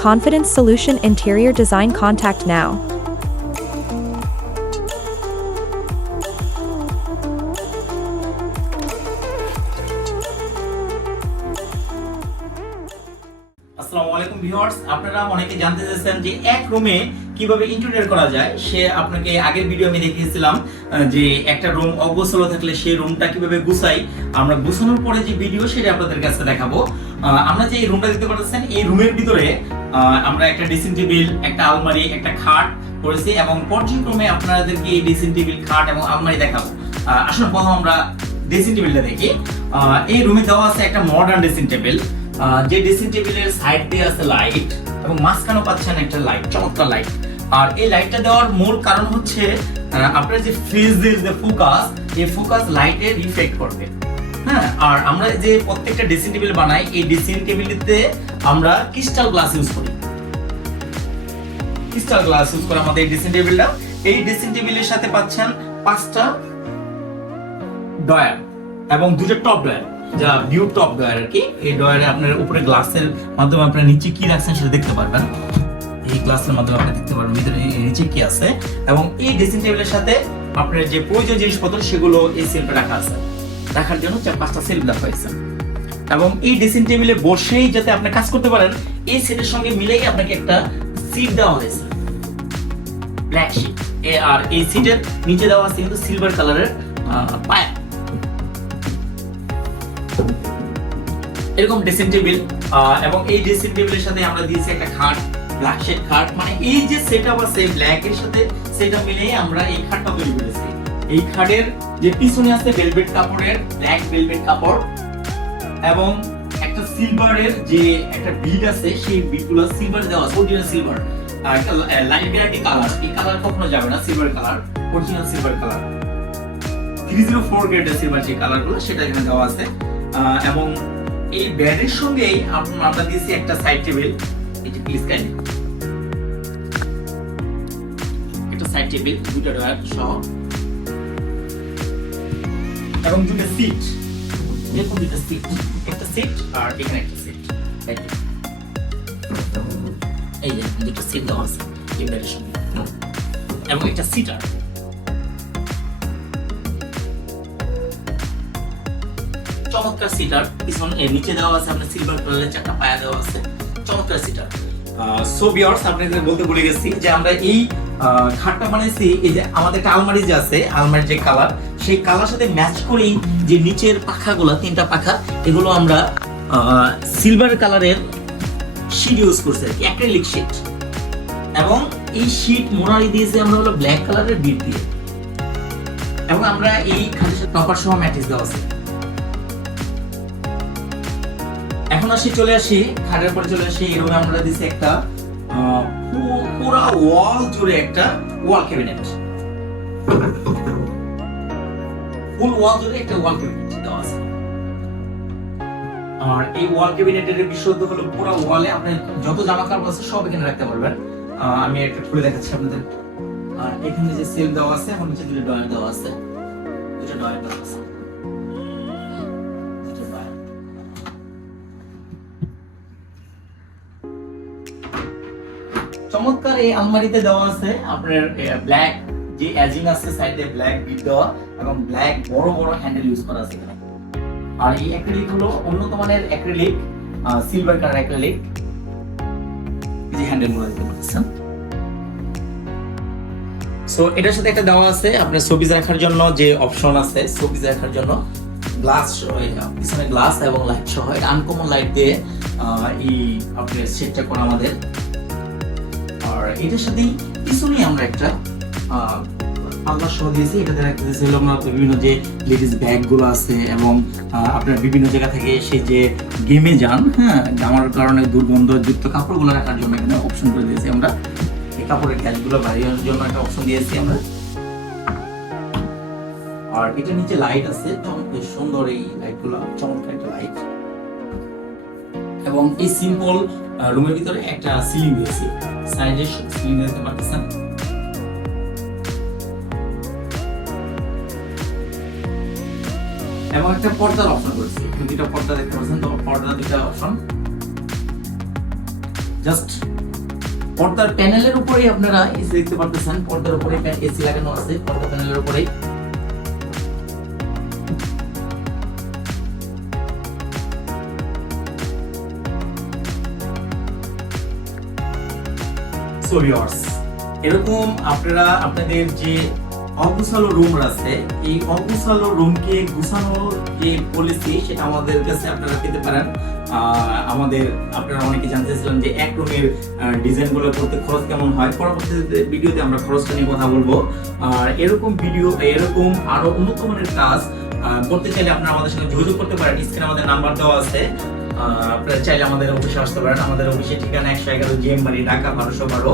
Confidence Solution Interior Design contact now. আপনারা অনেকে জানতে যে এক রুমে কীভাবে ইন্টেরিয়র করা যায়, সে আপনাকে আগের ভিডিও আমি দেখিয়েছিলাম যে একটা রুম অগোছালো থাকলে সেই রুমটা কীভাবে গুছাই, আমরা গুছানোর পরে যে ভিডিও সেটা আপনাদের কাছে দেখাবো আমরা যে এই রুমটা দেখতে পাচ্ছেন, এই রুমের ভিতরে আমরা একটা ড্রেসিং টেবিল, একটা আলমারি, একটা খাট করেছি এবং পর্যায়ক্রমে আপনাদেরকে এই ড্রেসিং টেবিল, খাট এবং আলমারি দেখাবো। আসুন, প্রথম আমরা ড্রেসিং টেবিলটা দেখি। এই রুমে দেওয়া আছে একটা মডার্ন ড্রেসিং টেবিল। যে ড্রেসিং টেবিলের সাইড দিয়ে আছে লাইট এবং মাঝখানেও পাচ্ছেন একটা লাইট চমৎকার লাইট আর এই লাইটটা দেওয়ার মূল কারণ হচ্ছে আপনার যে ফ্রিজের যে ফোকাস এই ফোকাস লাইটে রিফ্লেক্ট করবে। হ্যাঁ আর আমরা যে প্রত্যেকটা টেবিল বানাই, এই ড্রেসিং টেবিলটিতে আমরা ক্রিস্টাল গ্লাস ইউজ করি। ক্রিস্টাল গ্লাস ইউজ করে আমাদের টেবিলটা এই টেবিলের সাথে পাচ্ছেন পাঁচটা ডয়ার এবং দুটো টপ ডয়ার যা ভিউ টপ ডয়ার আর কি। এই ডয়ারে আপনার উপরে গ্লাসের মাধ্যমে আপনার নিচে কি রাখছেন সেটা দেখতে পারবেন। এই গ্লাসের মাধ্যমে আপনি দেখতে পারবেন ভিতরে নিচে কি আছে। এবং এই ড্রেসিং টেবিলের সাথে আপনার যে প্রয়োজনীয় জিনিসপত্র সেগুলো এই সেলফে রাখা আছে। রাখার জন্য চার পাঁচটা সেলফ দেওয়া হয়েছে এবং এই ড্রেসিং টেবিলে বসেই যাতে আপনি কাজ করতে পারেন, এই সেটের সঙ্গে মিলেই আপনাকে একটা সিট দেওয়া হয়েছে। ব্ল্যাক শিট আর এই সিটের নিচে দেওয়া আছে কিন্তু সিলভার কালারের পায়া। এরকম ড্রেসিং টেবিল এবং এই ড্রেসিং টেবিলের সাথে আমরা দিয়েছি একটা খাট ব্ল্যাক শেড খাট। মানে এই যে সেটআপ আছে ব্ল্যাক এর সাথে সেটা মিলিয়ে আমরা এই খাটটা তৈরি করেছি। এই খাটের যে পিছনে আছে ভেলভেট কাপড়ের ব্ল্যাক ভেলভেট কাপড়, এবং একটা সিলভারের যে একটা বিড আছে, সেই বিডগুলো সিলভার দেওয়া আছে অরিজিনাল সিলভার আর একটা লাইট গ্যারান্টি কালার এই কালার কখনো যাবে না silver colour original silver colour three zero four গ্রেডের সিলভার যে কালারগুলো সেটা এখানে দেওয়া আছে। এবং এই ব্যাডের সঙ্গেই আমরা দিয়েছি একটা সাইড টেবিল এটা প্লিজ কাইন্ডলি একটা সাইড টেবিল দুটো ডয়ার সহ। এবং দুটো সিট দেখুন দুটো সিট একটা সিট আর এখানে একটা সিট এই যে। দুটো সিট দেওয়া আছে। এই সঙ্গে এবং একটা সিটার চমৎকার সিটার পিছন এর নিচে দেওয়া আছে আপনার সিলভার কালারের চারটা পায়া দেওয়া আছে। চমৎকার সিটার সো বিয়ার্স আপনাদের বলতে ভুলে গেছি যে আমরা এই খাটটা বানিয়েছি এই যে আমাদের একটা আলমারি যে আছে, আলমারির যে কালার সেই কালার সাথে ম্যাচ করেই যে নিচের পাখাগুলো, তিনটা পাখা, এগুলো আমরা সিলভার কালারের শিট ইউজ করছি আর কি অ্যাক্রিলিক শিট এবং এই শিট মোড়ারি দিয়েছি আমরা হলো ব্ল্যাক কালারের বিট দিয়ে। এবং আমরা এই খাটের সাথে টপার সহ ম্যাট্রিক্স দেওয়া আছে। এখন আসি, চলে আসি, খাটের পরে চলে আসি এই রুমে আমরা দিছি একটা পুরা ওয়াল জুড়ে একটা ওয়াল ক্যাবিনেট। ফুল ওয়াল জুড়ে একটা ওয়াল ক্যাবিনেট দেওয়া আছে। আর এই ওয়াল ক্যাবিনেটের বিশুদ্ধ হলো পুরো ওয়ালে আপনি যত জামা কাপড় আছে সব এখানে রাখতে পারবেন। আমি একটা খুলে দেখাচ্ছি আপনাদের। আর এখানে যে সেল দেওয়া আছে এবং নিচে দুটো ডয়ার দেওয়া আছে। দুটো ডয়ার দেওয়া আছে। চমৎকার এই আলমারিতে দেওয়া আছে আপনার ব্ল্যাক যে এজিং আছে সাইডে ব্ল্যাক বিট দেওয়া এবং ব্ল্যাক বড় বড় হ্যান্ডেল ইউজ করা আছে এখানে। আর এই অ্যাক্রিলিক হলো উন্নত মানের অ্যাক্রিলিক সিলভার কালার অ্যাক্রিলিক যে হ্যান্ডেলগুলো দেখতে পাচ্ছেন। সো এটার সাথে একটা দেওয়া আছে আপনার ছবি রাখার জন্য যে অপশন আছে ছবি রাখার জন্য গ্লাস পিছনে গ্লাস এবং লাইট সহ। আনকমন লাইট দিয়ে এই, আপনার সেটটা করা আমাদের। আর এটার সাথেই পিছনেই আমরা একটা পাল্লা সহ দিয়েছি। এটাতে রাখতে দিয়েছি হলো আমরা বিভিন্ন যে লেডিস ব্যাগগুলো আছে এবং আপনার বিভিন্ন জায়গা থেকে সেই যে গেমে যান হ্যাঁ আমার কারণে দুর্গন্ধযুক্ত কাপড়গুলো রাখার জন্য এখানে অপশন করে দিয়েছি। আমরা এই কাপড়ের ক্যাচগুলো বাড়িয়ে জন্য একটা অপশন দিয়েছি আমরা। আর এটা নিচে লাইট আছে সুন্দর এই লাইটগুলো চমৎকার একটা লাইট এবং এই সিম্পল রুমের ভিতরে একটা সিলিং দিয়েছি সাইডে সিলিং দেখতে পাচ্ছেন এবং একটা পর্দার অপশন করেছি দুটা পর্দা দেখতে পাচ্ছেন, তো পর্দা দুটা অপশন জাস্ট পর্দার প্যানেলের উপরেই আপনারা এসি দেখতে পারতেছেন। পর্দার উপরে এসি লাগানো আছে, পর্দা প্যানেলের উপরেই। সো এরকম আপনারা আপনাদের যে অগুছালো রুম আছে, এই অগুছালো রুমকে গুছানোর যে পলিসি সেটা আমাদের কাছে আপনারা পেতে পারেন। আমাদের আপনারা অনেকে জানতে যে এক রুমের ডিজাইনগুলো করতে খরচ কেমন হয়। পরবর্তীতে ভিডিওতে আমরা খরচটা নিয়ে কথা বলব। আর এরকম ভিডিও এরকম আরও উন্নত মানের কাজ করতে চাইলে আপনারা আমাদের সঙ্গে যোগাযোগ করতে পারেন। স্ক্রিনে আমাদের নাম্বার দেওয়া আছে। আপনারা চাইলে আমাদের অফিসে আসতে পারেন। আমাদের অফিসের ঠিকানা একশো এগারো জিএম বাড়ি, ঢাকা বারোশো বারো।